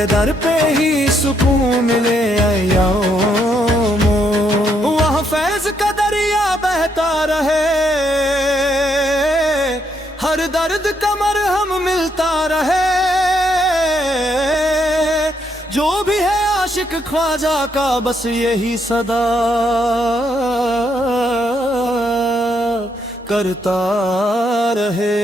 तेरे दर पे ही सुकून मिले अय्यामो। वहाँ फैज का दरिया बहता रहे, हर दर्द का मरहम मिलता रहे। जो भी है आशिक ख्वाजा का बस यही सदा करता रहे।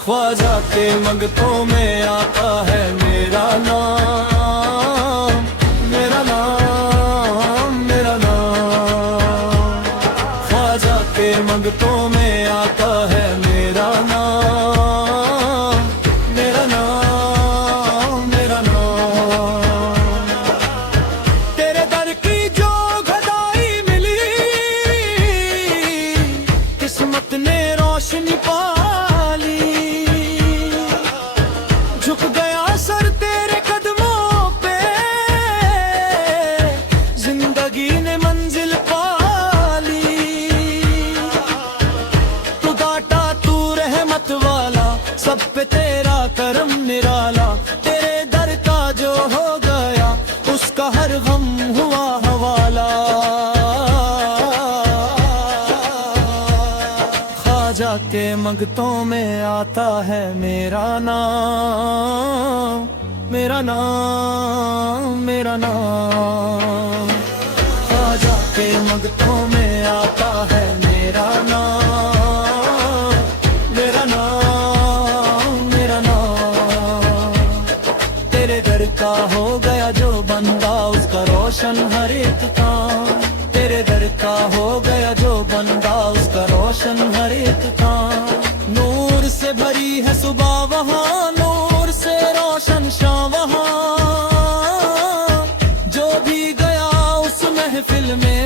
ख्वाजा के मंगतों में आता है मेरा नाम, मेरा नाम, मेरा नाम। ख्वाजा के मंगतों में आता है मेरा नाम, मेरा नाम, मेरा नाम। तेरे दर की जो घटाई मिली, किस्मत ने रोशनी पाली। झुक गया सर तेरे कदमों पे, जिंदगी ने मंजिल पाली। तू दाता तू रहमत वाला, सब पे तेरा करम निराला। तेरे दर का जो हो गया, उसका हर गम हुआ हवाला। ख्वाजा के मंगतों में आता है मेरा नाम, मेरा नाम, मेरा नाम। ख्वाजा के मंगतों में आता है मेरा नाम, मेरा नाम, मेरा नाम। तेरे दर का हो गया जो बंदा, उसका रोशन हर एक काम। तेरे दर का हो गया जो बंदा, उसका रोशन हर एक काम। नूर से भरी है सुबह वहाँ, नूर से रोशन शाम वहाँ। जो भी गया उस महफिल में,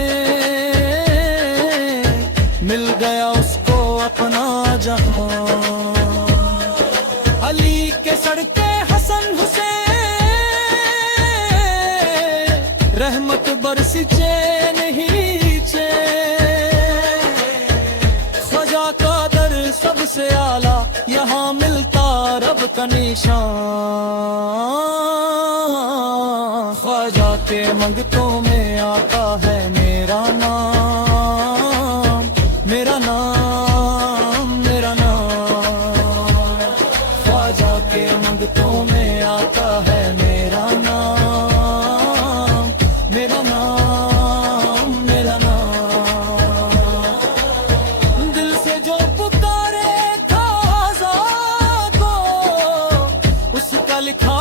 मिल गया उसको अपना जहां। अली के सड़के हसन हुसैन, रहमत बरसी चैन ही चैन। ख्वाजा का दर सबसे आला, यहाँ मिलता रब का निशान। ख्वाजा के मंगतों में आता है मेरा नाम, मेरा नाम, मेरा नाम। ख्वाजा के मंगतों में आता है मेरा नाम, मेरा नाम, मेरा नाम। दिल से जो पुकारे ख्वाजा को, उसका लिखा